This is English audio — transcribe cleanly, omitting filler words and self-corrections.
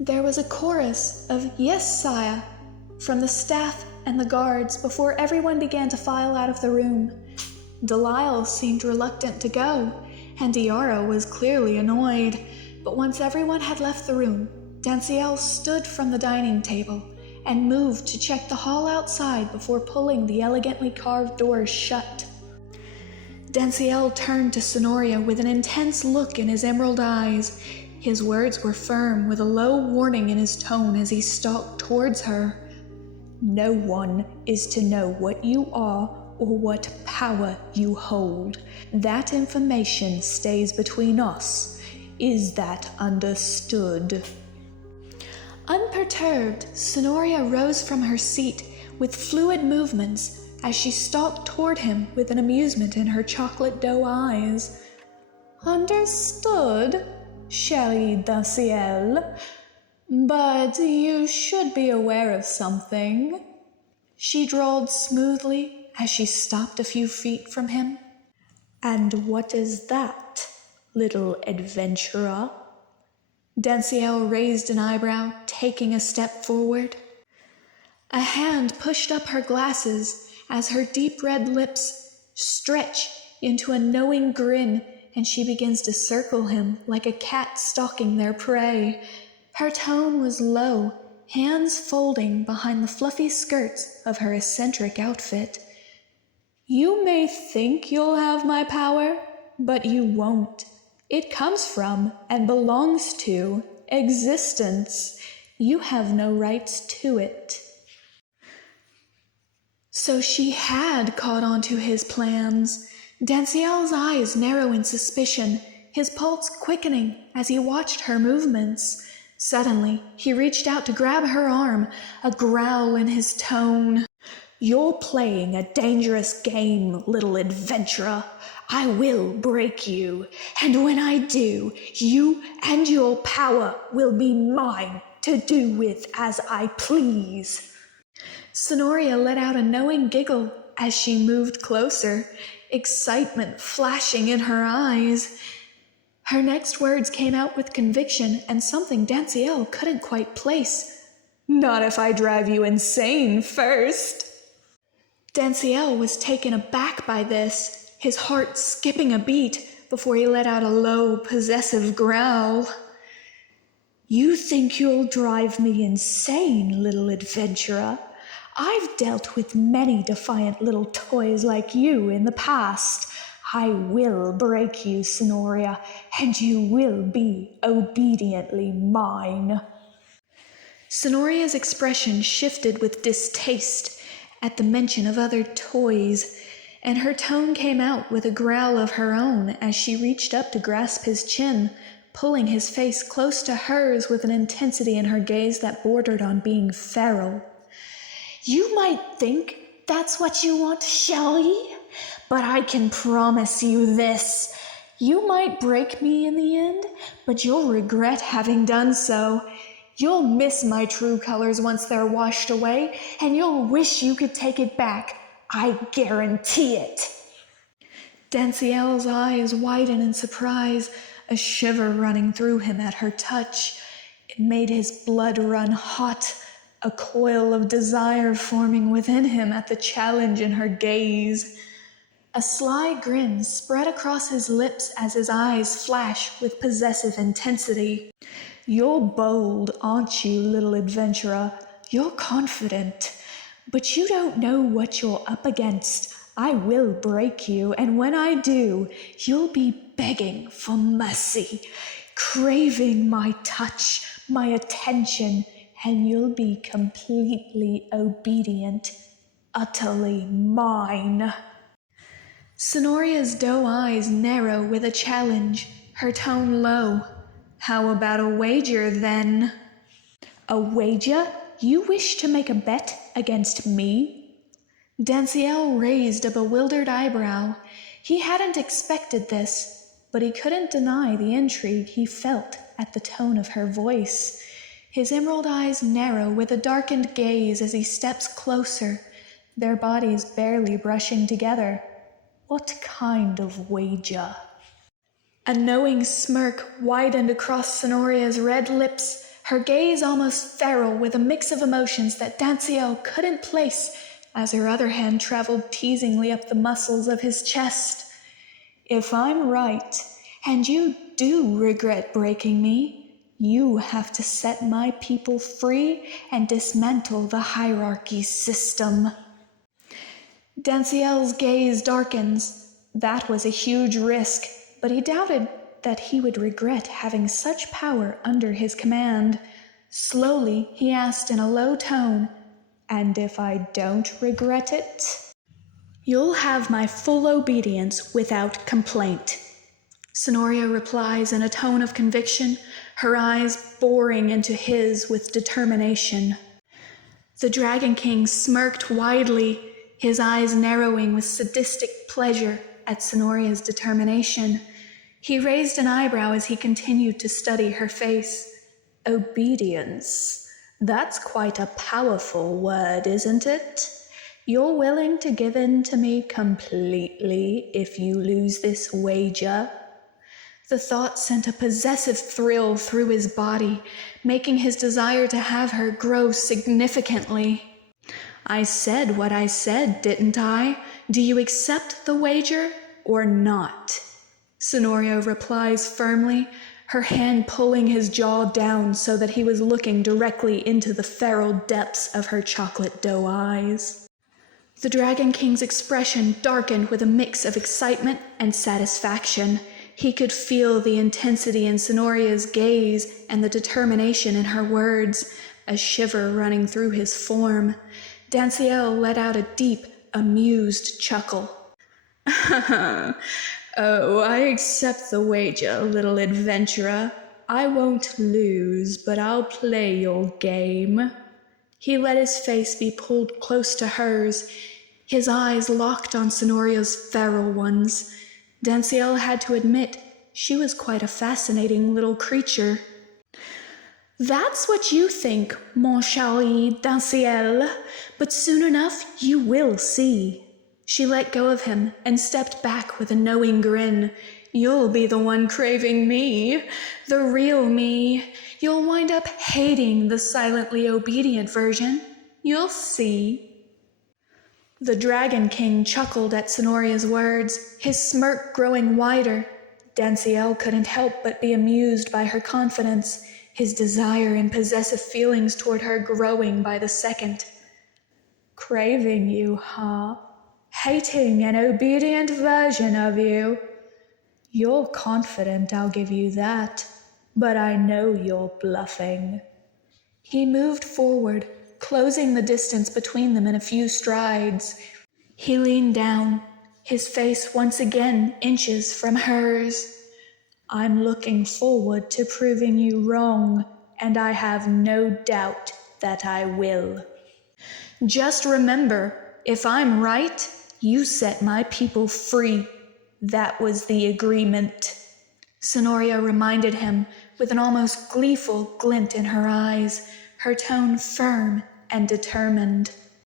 There was a chorus of "Yes, sire," from the staff and the guards before everyone began to file out of the room. Delisle seemed reluctant to go, and Diara was clearly annoyed, but once everyone had left the room, Danciel stood from the dining table and moved to check the hall outside before pulling the elegantly carved doors shut. Danciel turned to Sonoria with an intense look in his emerald eyes. His words were firm, with a low warning in his tone as he stalked towards her. "No one is to know what you are or what power you hold. That information stays between us. Is that understood?" Unperturbed, Sonoria rose from her seat with fluid movements as she stalked toward him with an amusement in her chocolate dough eyes. "Understood, chérie Danciel, but you should be aware of something," she drawled smoothly as she stopped a few feet from him. "And what is that, little adventurer?" Danciel raised an eyebrow, taking a step forward. A hand pushed up her glasses as her deep red lips stretch into a knowing grin, and she begins to circle him like a cat stalking their prey. Her tone was low, hands folding behind the fluffy skirts of her eccentric outfit. "You may think you'll have my power, but you won't. It comes from and belongs to existence. You have no rights to it." So she had caught on to his plans. Danciel's eyes narrow in suspicion, his pulse quickening as he watched her movements. Suddenly, he reached out to grab her arm, a growl in his tone. "You're playing a dangerous game, little adventurer. I will break you, and when I do, you and your power will be mine to do with as I please." Sonoria let out a knowing giggle as she moved closer, excitement flashing in her eyes. Her next words came out with conviction and something Danciel couldn't quite place. "Not if I drive you insane first." Danciel was taken aback by this, his heart skipping a beat before he let out a low, possessive growl. "You think you'll drive me insane, little adventurer? I've dealt with many defiant little toys like you in the past. I will break you, Sonoria, and you will be obediently mine." Sonoria's expression shifted with distaste at the mention of other toys, and her tone came out with a growl of her own as she reached up to grasp his chin, pulling his face close to hers with an intensity in her gaze that bordered on being feral. "You might think that's what you want, Shelly, but I can promise you this. You might break me in the end, but you'll regret having done so. You'll miss my true colors once they're washed away, and you'll wish you could take it back. I guarantee it." Danciel's eyes widened in surprise, a shiver running through him at her touch. It made his blood run hot, a coil of desire forming within him at the challenge in her gaze. A sly grin spread across his lips as his eyes flashed with possessive intensity. "You're bold, aren't you, little adventurer? You're confident. But you don't know what you're up against. I will break you, and when I do, you'll be begging for mercy, craving my touch, my attention, and you'll be completely obedient, utterly mine." Sonoria's doe eyes narrow with a challenge, her tone low. "How about a wager, then?" "A wager? You wish to make a bet against me?" Danciel raised a bewildered eyebrow. He hadn't expected this, but he couldn't deny the intrigue he felt at the tone of her voice. His emerald eyes narrow with a darkened gaze as he steps closer, their bodies barely brushing together. "What kind of wager?" A knowing smirk widened across Sonoria's red lips her gaze almost feral with a mix of emotions that Danciel couldn't place as her other hand traveled teasingly up the muscles of his chest. If I'm right, and you do regret breaking me, you have to set my people free and dismantle the hierarchy system. Danciel's gaze darkens. That was a huge risk, but he doubted that he would regret having such power under his command. Slowly, he asked in a low tone, "And if I don't regret it?" "You'll have my full obedience without complaint," Sonoria replies in a tone of conviction, her eyes boring into his with determination. The Dragon King smirked widely, his eyes narrowing with sadistic pleasure at Sonoria's determination. He raised an eyebrow as he continued to study her face. "Obedience. That's quite a powerful word, isn't it? You're willing to give in to me completely if you lose this wager?" The thought sent a possessive thrill through his body, making his desire to have her grow significantly. "I said what I said, didn't I? Do you accept the wager or not?" Sonoria replies firmly, her hand pulling his jaw down so that he was looking directly into the feral depths of her chocolate dough eyes. The Dragon King's expression darkened with a mix of excitement and satisfaction. He could feel the intensity in Sonoria's gaze and the determination in her words, a shiver running through his form. Danciel let out a deep, amused chuckle. "Oh, I accept the wager, little adventurer. I won't lose, but I'll play your game." He let his face be pulled close to hers, his eyes locked on Sonoria's feral ones. Danciel had to admit she was quite a fascinating little creature. "That's what you think, mon chéri Danciel, but soon enough you will see." She let go of him and stepped back with a knowing grin. "You'll be the one craving me, the real me. You'll wind up hating the silently obedient version. You'll see." The Dragon King chuckled at Sonoria's words, his smirk growing wider. Danciel couldn't help but be amused by her confidence, his desire and possessive feelings toward her growing by the second. "Craving you, huh? Hating an obedient version of you? You're confident, I'll give you that, but I know you're bluffing." He moved forward, closing the distance between them in a few strides. He leaned down, his face once again inches from hers. "I'm looking forward to proving you wrong, and I have no doubt that I will. Just remember, if I'm right, you set my people free. That was the agreement." Sonoria reminded him with an almost gleeful glint in her eyes, her tone firm and determined.